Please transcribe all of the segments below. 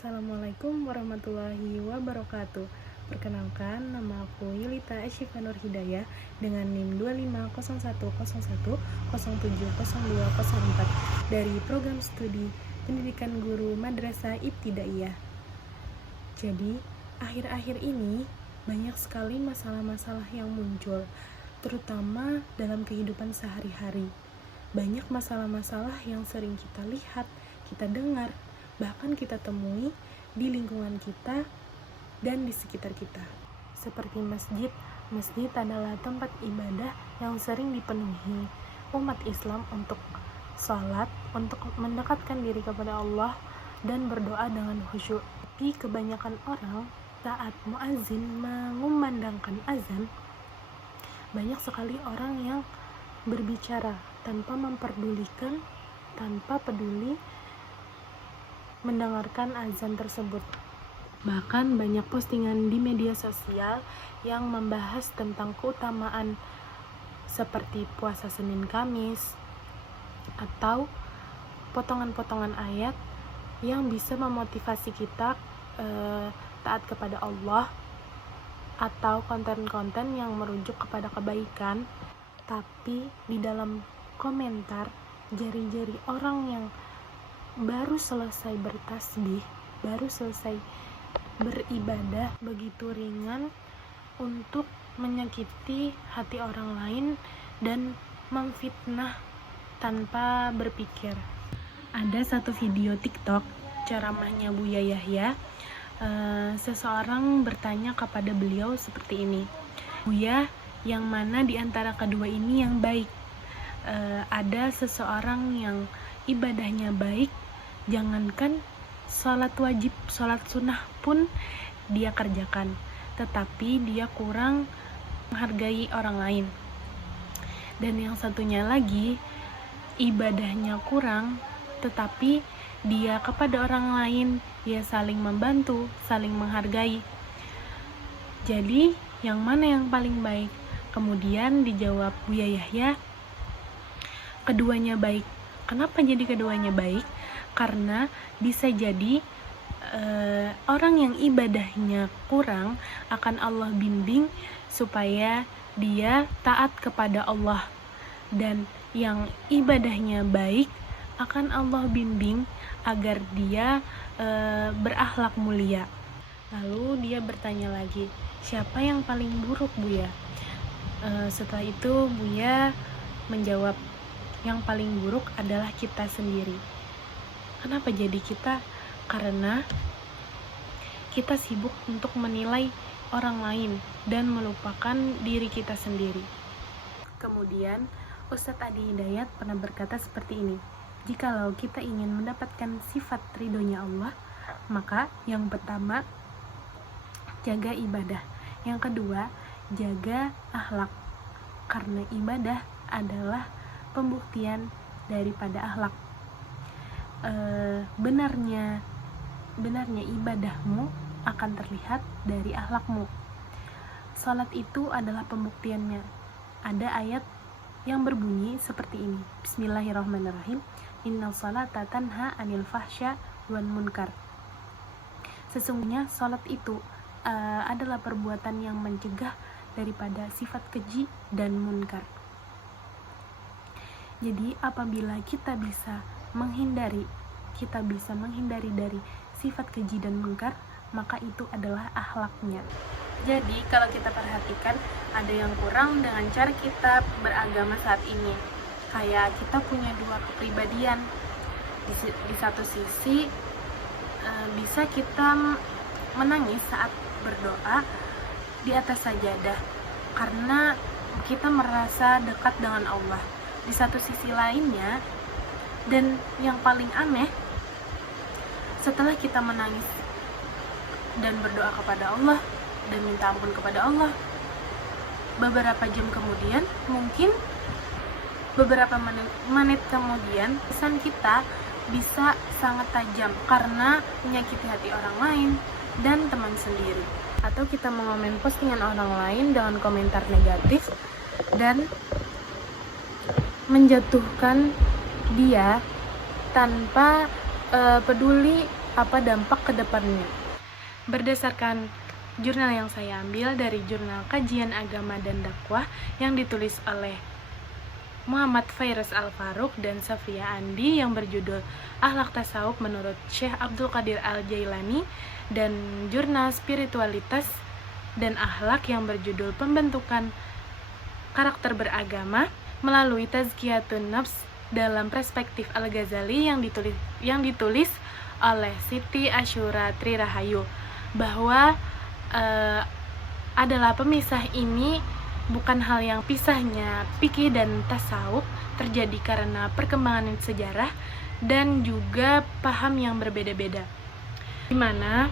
Assalamualaikum warahmatullahi wabarakatuh. Perkenalkan, nama aku Yulita Asyifa Nur Hidayah dengan NIM 250101070204 dari program studi pendidikan guru Madrasah Ibtidaiyah. Jadi, akhir-akhir ini banyak sekali masalah-masalah yang muncul, terutama dalam kehidupan sehari-hari. Banyak masalah-masalah yang sering kita lihat, kita dengar, bahkan kita temui di lingkungan kita dan di sekitar kita. Seperti masjid. Masjid adalah tempat ibadah yang sering dipenuhi umat Islam untuk sholat, untuk mendekatkan diri kepada Allah dan berdoa dengan khusyuk. Tapi kebanyakan orang saat muazin mengumandangkan azan, banyak sekali orang yang berbicara tanpa memperdulikan, tanpa peduli mendengarkan azan tersebut. Bahkan banyak postingan di media sosial yang membahas tentang keutamaan seperti puasa Senin Kamis atau potongan-potongan ayat yang bisa memotivasi kita taat kepada Allah, atau konten-konten yang merujuk kepada kebaikan. Tapi di dalam komentar, jari-jari orang yang baru selesai bertasbih, baru selesai beribadah, begitu ringan untuk menyakiti hati orang lain dan memfitnah tanpa berpikir. Ada satu video TikTok ceramahnya Buya Yahya. Seseorang bertanya kepada beliau seperti ini, "Buya, yang mana di antara kedua ini yang baik? Ada seseorang yang ibadahnya baik, jangankan sholat wajib, sholat sunnah pun dia kerjakan, tetapi dia kurang menghargai orang lain. Dan yang satunya lagi, ibadahnya kurang, tetapi dia kepada orang lain, dia saling membantu, saling menghargai. Jadi, yang mana yang paling baik?" Kemudian dijawab Buya Yahya, "Keduanya baik." Kenapa jadi keduanya baik? Karena bisa jadi orang yang ibadahnya kurang akan Allah bimbing supaya dia taat kepada Allah, dan yang ibadahnya baik akan Allah bimbing agar dia berakhlak mulia. Lalu dia bertanya lagi, "Siapa yang paling buruk, Buya?" Setelah itu Buya menjawab, "Yang paling buruk adalah kita sendiri." Kenapa jadi kita? Karena kita sibuk untuk menilai orang lain dan melupakan diri kita sendiri. Kemudian Ustadz Adi Hidayat pernah berkata seperti ini, "Jikalau kita ingin mendapatkan sifat ridhonya Allah, maka yang pertama, jaga ibadah. Yang kedua, jaga akhlak. Karena ibadah adalah pembuktian daripada akhlak. Benarnya ibadahmu akan terlihat dari akhlakmu. Salat itu adalah pembuktiannya." Ada ayat yang berbunyi seperti ini, Bismillahirrahmanirrahim, "Innal salata tanha anil fahsya wan munkar." Sesungguhnya salat itu adalah perbuatan yang mencegah daripada sifat keji dan munkar. Jadi apabila kita bisa menghindari dari sifat keji dan munkar, maka itu adalah akhlaknya. Jadi kalau kita perhatikan, ada yang kurang dengan cara kita beragama saat ini. Kayak kita punya dua kepribadian. Di satu sisi bisa kita menangis saat berdoa di atas sajadah karena kita merasa dekat dengan Allah. Di satu sisi lainnya, dan yang paling aneh, setelah kita menangis dan berdoa kepada Allah dan minta ampun kepada Allah, beberapa jam kemudian, mungkin beberapa menit kemudian, pesan kita bisa sangat tajam karena menyakiti hati orang lain dan teman sendiri. Atau kita mengomen postingan orang lain dengan komentar negatif dan menjatuhkan dia tanpa peduli apa dampak ke depannya. Berdasarkan jurnal yang saya ambil dari Jurnal Kajian Agama dan Dakwah yang ditulis oleh Muhammad Fairuz Al-Faruq dan Safia Andi yang berjudul Akhlak Tasawuf menurut Syekh Abdul Qadir Al-Jailani, dan Jurnal Spiritualitas dan Akhlak yang berjudul Pembentukan Karakter Beragama melalui Tazkiyatun Nafs dalam perspektif Al-Ghazali yang ditulis oleh Siti Asyura Trirahayu, bahwa adalah pemisah ini bukan hal yang pisahnya fikih dan tasawuf terjadi karena perkembangan sejarah dan juga paham yang berbeda-beda, di mana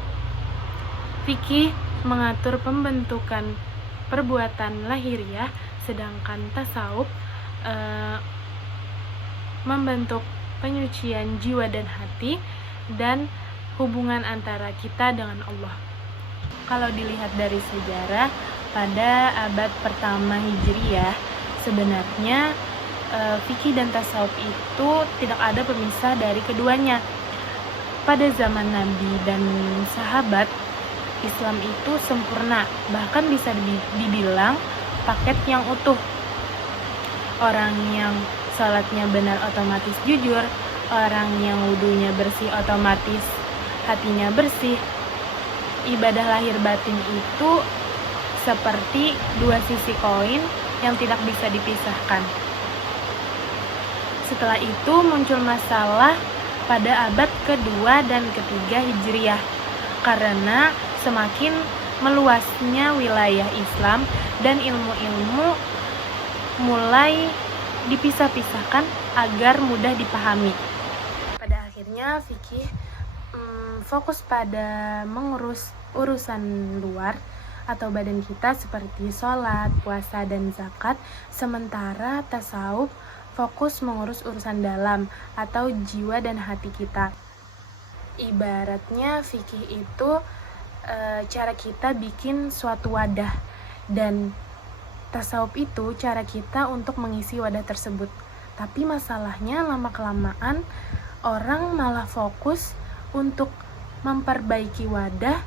fikih mengatur pembentukan perbuatan lahiriah, sedangkan tasawuf membentuk penyucian jiwa dan hati dan hubungan antara kita dengan Allah. Kalau dilihat dari sejarah, pada abad pertama Hijriyah, sebenarnya fikih dan tasawuf itu tidak ada pemisah dari keduanya. Pada zaman Nabi dan sahabat, Islam itu sempurna, bahkan bisa dibilang paket yang utuh. Orang yang salatnya benar otomatis jujur, orang yang wudunya bersih otomatis hatinya bersih. Ibadah lahir batin itu seperti dua sisi koin yang tidak bisa dipisahkan. Setelah itu muncul masalah pada abad kedua dan ketiga Hijriyah, karena semakin meluasnya wilayah Islam dan ilmu-ilmu mulai dipisah-pisahkan agar mudah dipahami. Pada akhirnya fikih fokus pada mengurus urusan luar atau badan kita seperti sholat, puasa, dan zakat, sementara tasawuf fokus mengurus urusan dalam atau jiwa dan hati kita. Ibaratnya fikih itu cara kita bikin suatu wadah, dan tasawuf itu cara kita untuk mengisi wadah tersebut. Tapi masalahnya lama-kelamaan orang malah fokus untuk memperbaiki wadah,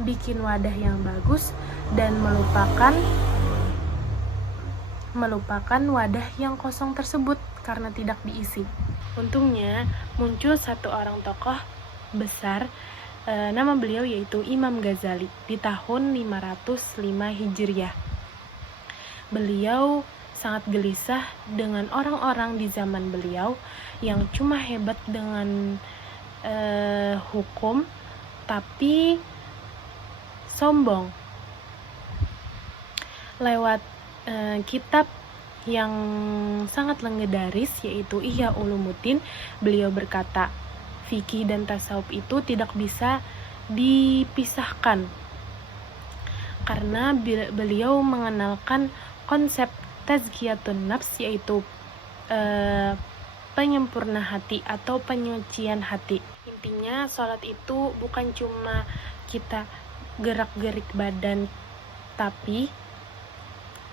bikin wadah yang bagus, dan melupakan wadah yang kosong tersebut karena tidak diisi. Untungnya muncul satu orang tokoh besar, nama beliau yaitu Imam Ghazali di tahun 505 Hijriah. Beliau sangat gelisah dengan orang-orang di zaman beliau yang cuma hebat dengan hukum tapi sombong. Lewat kitab yang sangat legendaris yaitu Ihya Ulumuddin, beliau berkata, fikih dan tasawuf itu tidak bisa dipisahkan, karena beliau mengenalkan konsep tazkiyatun nafs, yaitu penyempurna hati atau penyucian hati. Intinya sholat itu bukan cuma kita gerak-gerik badan, tapi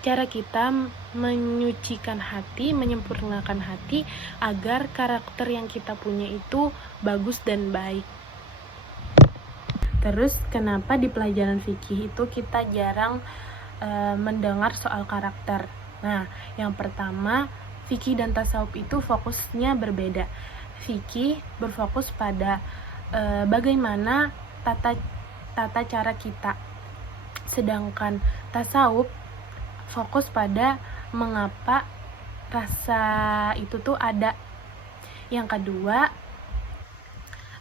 cara kita menyucikan hati, menyempurnakan hati agar karakter yang kita punya itu bagus dan baik. Terus kenapa di pelajaran fikih itu kita jarang mendengar soal karakter? Nah, yang pertama, fikih dan tasawuf itu fokusnya berbeda. Fikih berfokus pada bagaimana tata cara kita, sedangkan tasawuf fokus pada mengapa rasa itu tuh ada. Yang kedua,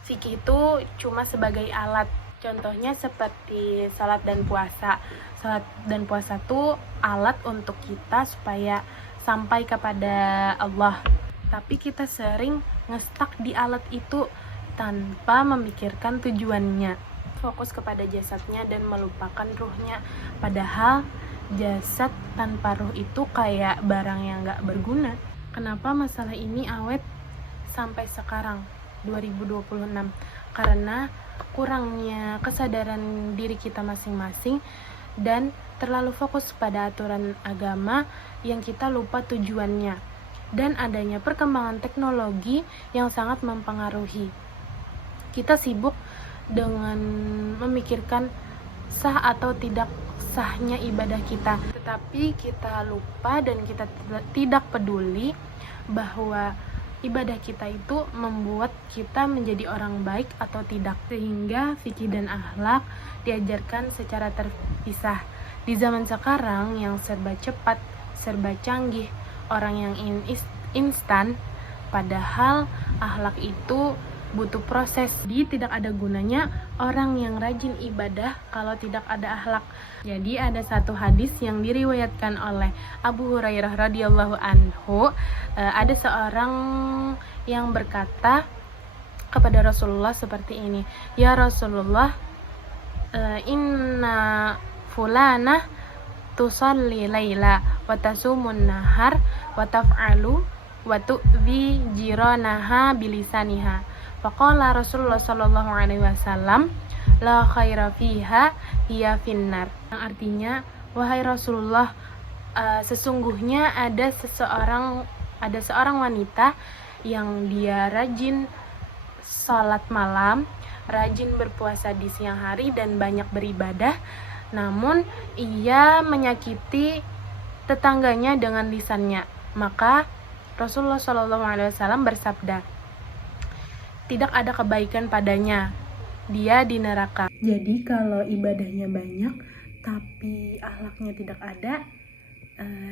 fikih itu cuma sebagai alat. Contohnya seperti salat dan puasa. Salat dan puasa tuh alat untuk kita supaya sampai kepada Allah. Tapi kita sering ngestak di alat itu tanpa memikirkan tujuannya. Fokus kepada jasadnya dan melupakan ruhnya. Padahal jasad tanpa ruh itu kayak barang yang gak berguna. Kenapa masalah ini awet sampai sekarang 2026? Karena kurangnya kesadaran diri kita masing-masing dan terlalu fokus pada aturan agama yang kita lupa tujuannya, dan adanya perkembangan teknologi yang sangat mempengaruhi. kita sibuk dengan memikirkan sah atau tidak sahnya ibadah kita, tetapi kita lupa dan kita tidak peduli bahwa ibadah kita itu membuat kita menjadi orang baik atau tidak, sehingga fikih dan akhlak diajarkan secara terpisah. Di zaman sekarang yang serba cepat, serba canggih, orang yang instan, padahal akhlak itu butuh proses. Jadi tidak ada gunanya orang yang rajin ibadah kalau tidak ada akhlak. Jadi ada satu hadis yang diriwayatkan oleh Abu Hurairah radhiyallahu anhu, ada seorang yang berkata kepada Rasulullah seperti ini, "Ya Rasulullah, inna fulanah tusalli laila wa tasumun nahar wa taf'alu wa tu'zi jiranaha bilisaniha." Faqala Rasulullah sallallahu alaihi wasallam, "La khaira fiha hiya finnar." Yang artinya, wahai Rasulullah, sesungguhnya ada seorang wanita yang dia rajin salat malam, rajin berpuasa di siang hari dan banyak beribadah, namun ia menyakiti tetangganya dengan lisannya. Maka Rasulullah sallallahu alaihi wasallam bersabda, tidak ada kebaikan padanya, dia di neraka. Jadi kalau ibadahnya banyak tapi akhlaknya tidak ada,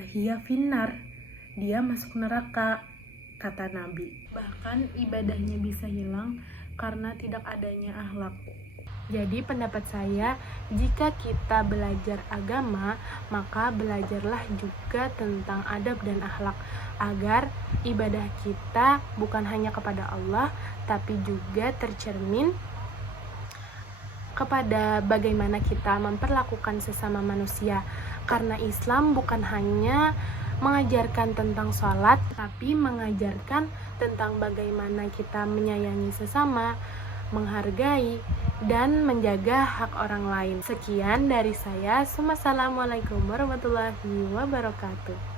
hiya finnar, dia masuk neraka, kata Nabi. Bahkan ibadahnya bisa hilang karena tidak adanya akhlak. Jadi pendapat saya, jika kita belajar agama, maka belajarlah juga tentang adab dan akhlak, agar ibadah kita bukan hanya kepada Allah, tapi juga tercermin kepada bagaimana kita memperlakukan sesama manusia. Karena Islam bukan hanya mengajarkan tentang sholat, tapi mengajarkan tentang bagaimana kita menyayangi sesama, menghargai, dan menjaga hak orang lain. Sekian dari saya. Wassalamualaikum warahmatullahi wabarakatuh.